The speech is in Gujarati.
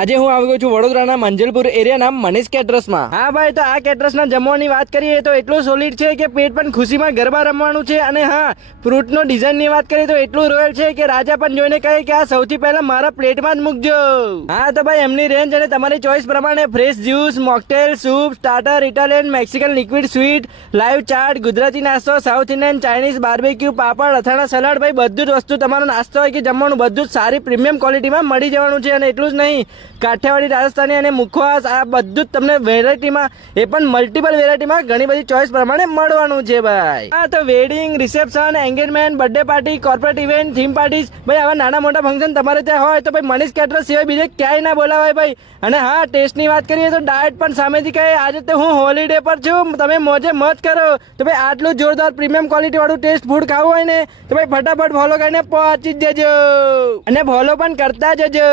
આજે હું આવી ગયો છું વડોદરાના મંજલપુર એરિયાના મનીષ કેટરસમાં। હા ભાઈ, તો આ કેટરસના જમવાની વાત કરીએ તો એટલું સોલિડ છે કે પેટ પણ ખુશીમાં ગરબા રમવાનું છે। અને હા, ફ્રૂટનો ડિઝાઇનની વાત કરીએ તો એટલું રોયલ છે કે રાજા પણ જોઈને કહે કે આ સૌથી પહેલા મારા પ્લેટમાં જ મૂકજો। હા તો ભાઈ, એમની રેન્જ અને તમારી ચોઈસ પ્રમાણે fresh juice, mocktail, soup, starter, Italian, Mexican, liquid sweet, live chaat, Gujarati નાસ્તો, South Indian, Chinese, barbecue, papad, અથાણા, સલાડ, ભાઈ બધું જ વસ્તુ તમારો નાસ્તો હોય કે જમવાનું બધું જ સારી પ્રીમિયમ ક્વોલિટીમાં મળી જવાનું છે। અને એટલું જ નહીં, કાઠિયાવાડી, રાજસ્થાની અને મુખવાસ આ બધું જ તમને વેરાયટીમાં, એ પણ મલ્ટિપલ વેરાયટીમાં ઘણી બધી ચોઈસ પ્રમાણે મળવાનું છે ભાઈ। હા તો wedding, reception, engagement, birthday party, corporate event, theme parties, ભાઈ આવા નાના મોટા ફંક્શન તમારે ત્યાં હોય તો ભાઈ મનીષ કેટરસ સિવાય બીજે ક્યાંય ના બોલાવાય ભાઈ। અને હા, ટેસ્ટની વાત કરીએ તો ડાયટ પણ સામેથી કહે આજે તો હું હોલિડે પર છું, તમે મોજે મોજ કરો। તો ભાઈ આટલું જોરદાર પ્રીમિયમ ક્વોલિટી વાળું ટેસ્ટ ફૂડ ખાવું હોય ને તો ભાઈ ફટાફટ ફોલો કરીને પહોંચી જ જજો અને ફોલો પણ કરતા જજો।